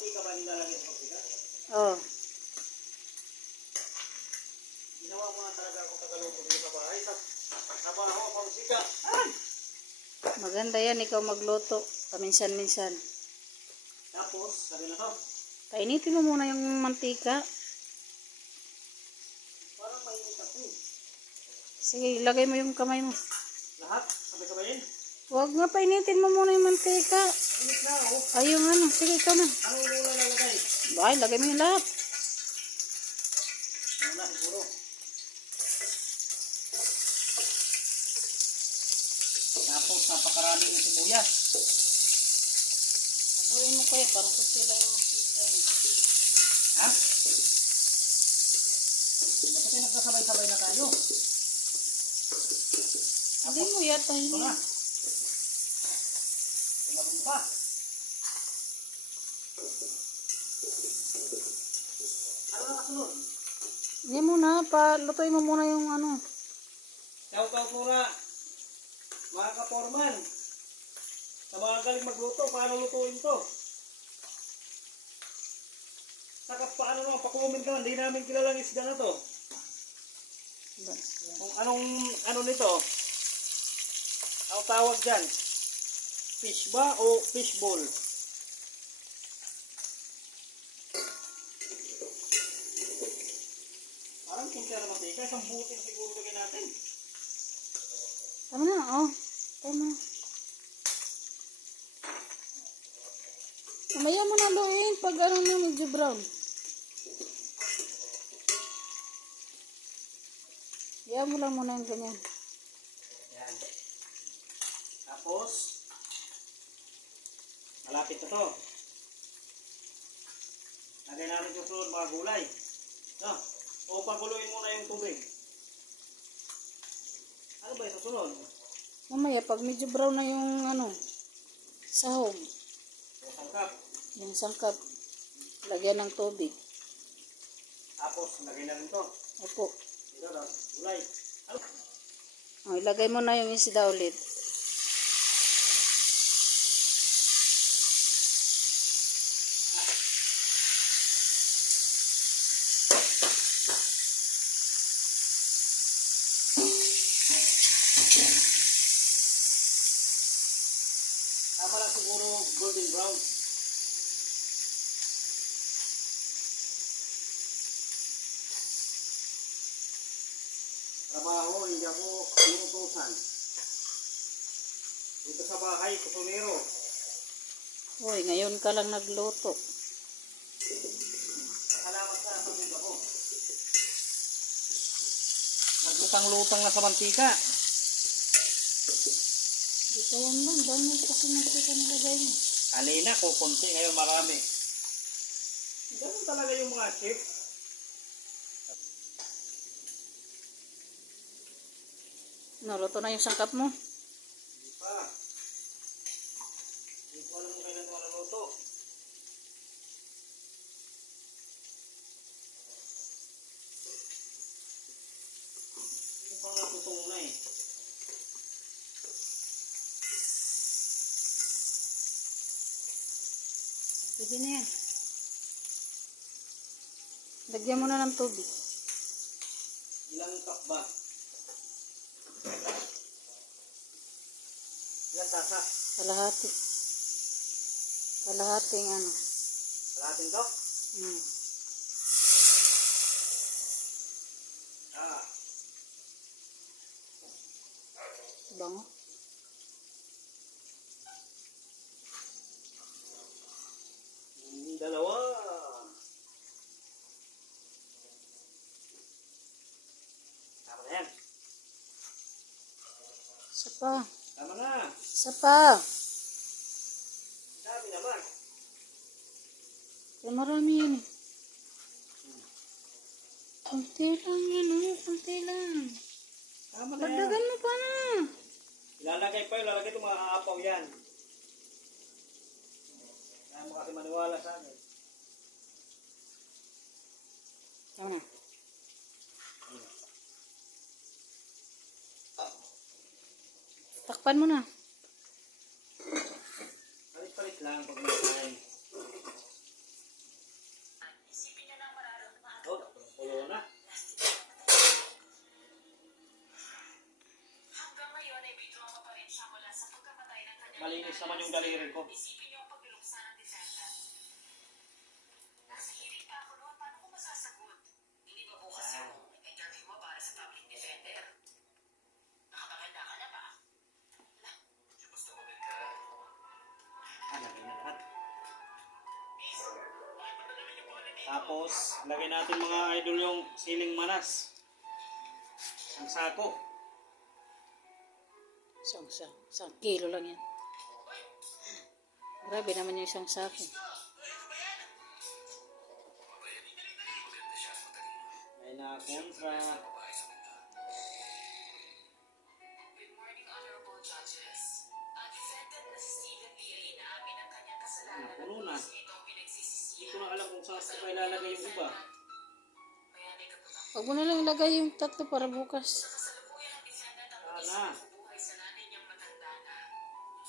mantika ba nilalagay sa mantika? Oh. Ginawa mo na talaga akong tagaluto dito sa bahay. Nabaho ako ang sika. Ay! Maganda yan, ikaw magluto. Paminsan-minsan. Tapos, sabi na to. Painitin mo muna yung mantika. Parang mainit ako eh. Sige, ilagay mo yung kamay mo. Lahat? Sabay-sabayin? Huwag nga, painitin mo muna yung mantika. Mainit na ako. Ay, yung ano. Sige, ikaw na. Anong muna lalagay? Ay, lagay mo yung lahat. Ano na siguro? Tapos, napakaraming yung sibuyas. Haluin mo kayo, parang kunti lang yung mantika. Ha? Bakit nagsasabay-sabay na tayo? Hindi mo yata Ito yun. na. Tumalong pa. Ano na kasunod? Hindi muna, palutuin mo muna yung ano. Shout-out muna. Mga kaporman. Sa mga galing magluto, paano lutuin to? Saka paano naman, pa-comment ka, hindi namin kilalang isda na to. Kung anong, ano nito? Ang tawag dyan? Fish ba o fishball? Parang kunti na matika, isang buting siguro gawin natin. Tama na, oh. Tama na. Mamaya mo na luin pag ano na medyo brown. Iyan mo lang muna yung ganyan. Yan. Tapos, malapit na to. Lagay namin yung sunod mga gulay. No? O paguluin muna yung tubig. Ano ba yung susunod? Mamaya pag medyo brown na yung ano, sahog, O sangkap. yung sangkap, lagyan ng tubig. Tapos, lagay na rin to. Opo. Ito daw, gulay. Ano? Oh, ilagay mo na yung isda ulit. Tama lang siguro golden brown. Trabaho, hindi ako inutusan. Dito sa bahay, kusunero. Uy, ngayon ka lang nagluto. Salamat sa pagod ako. Naglutang-lutang na sa mantika. Di pa yan lang, dami kasi mantika nilagay mo. Kanina, kukunti. Ngayon, marami. Ganun talaga yung mga chef. Naluto na yung sangkap mo. Hindi pa. Hindi ko alam kung kailan ito naluto. Hindi pa nga tutong na eh. Sige na yan. Lagyan mo na ng tubig. Ilang cup ba? Ilang tasa? Kalahati. Kalahating ano. Kalahatin to? Hmm. Ah. Bango. Dalawa. Tama na yan. Isa pa. Tama na. Isa pa. Dami naman. Kaya marami yan. Kunti lang yan, oh. Kunti lang. Tama na yan. Pagdagan mo pa na. Ilalagay pa yun. Ilalagay ito mga aapaw yan. Kaya mo kasi maniwala sa amin. Tama na. Takpan mo na. Palit-palit lang pag may kain. naman yung daliri ko. Isipin niyo ang pagluluksa ng defendant. Nasa hearing pa ako noon, paano ko masasagot? Hindi ba bukas yung interview mo para sa public defender? Nakapaganda ka na ba? Wala. Basta maganda ka. Lagyan na lahat. Tapos, lagyan natin mga idol yung siling manas. Ang sako. Isang kilo lang yan. Grabe naman yung isang sako. May na kontra. Good morning, honorable judges. Ang defendant na si Stephen B. ay inaamin ang kanyang kasalanan at Puno na. bukas nito ang Hindi pinagsisisihan. ko na alam kung saan ko ilalagay yung iba. Kaya may kapulang. Huwag mo na lang ilagay yung tatlo para bukas. Sa kasalukuyan ng defendant ang Sana. mag-isip ng buhay sa nanay niyang matanda na.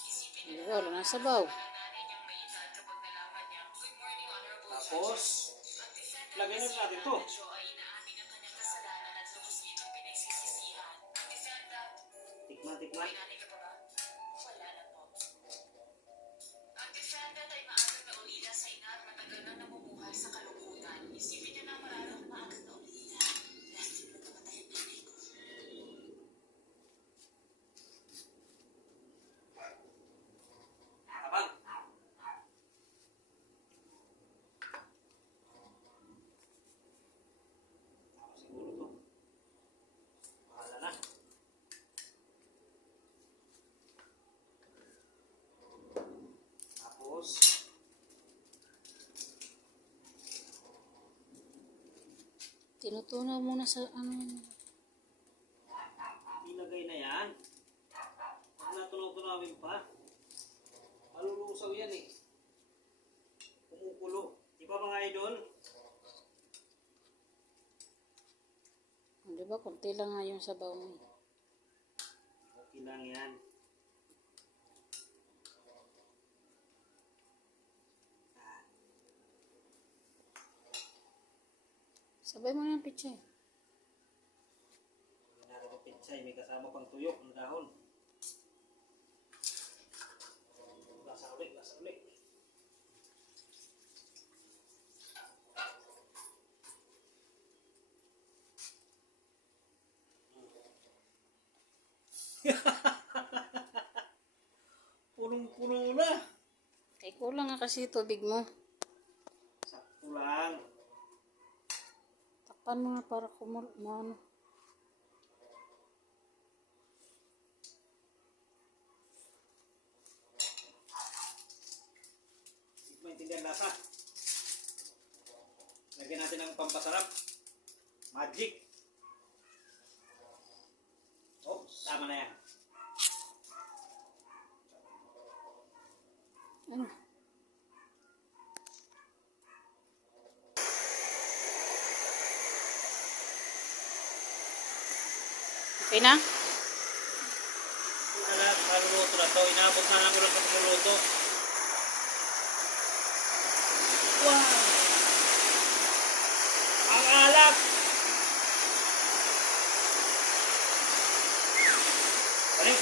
Isipin niyo Wala na sabaw. ang nanay niyang may edad kapag nalaman niya. Good morning, honorable Tapos, judges. Ang defendant lagyan na na si natin to. Joe ay inaamin ang kanyang kasalanan at lubos nitong pinagsisisihan. Ang defendant, tikman. may nanay ka pa ba? Wala na po. Ang defendant ay maagang na ulila sa ina at matagal na namumuhay sa kalungkutan. Isipin niyo na mararang maagang na ulila. Dahil sa nagkamatay ang nanay ko. Abang. Siguro to. Bahala na. Tapos, Tinutunaw muna sa ano. ilagay na yan. Huwag na tunaw-tunawin pa. Malulusaw yan eh. Kumukulo. Di ba mga idol? Di ba? Kunti lang nga yung sabaw mo. Okay lang yan. Sabay mo na yung pichay. Hindi natin ang pitsay. May kasama pang tuyok ng dahon. Lasa ulit. Punong-puno na. Kay kulang nga kasi tubig mo. Sakto lang. Takpan mo nga para ano. Hindi ko maintindihan lasa. Lagyan natin ng pampasarap. Magic. Oh, tama na yan. Ano? Okay na? Maluluto na to. Inaabot na lang ulit sa pagluluto. Wow! Ang alak! Balik!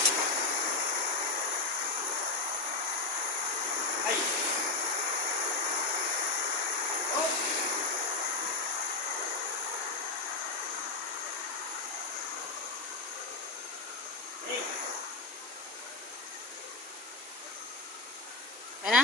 Ay! Oh! Hey! Okay na?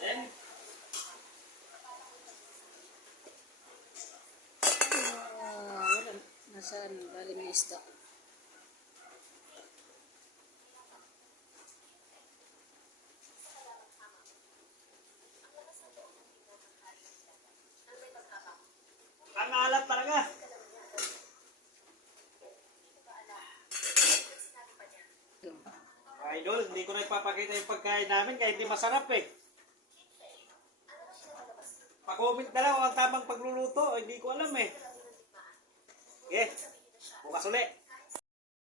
Then, Wala. Nasaan? Lalim ng isda. ang alat talaga. Idol, hindi ko na ipapakita yung pagkain namin kahit hindi masarap eh. Pa-comment na lang ang tamang pagluluto, hindi ko alam eh. Okay, bukas ulit.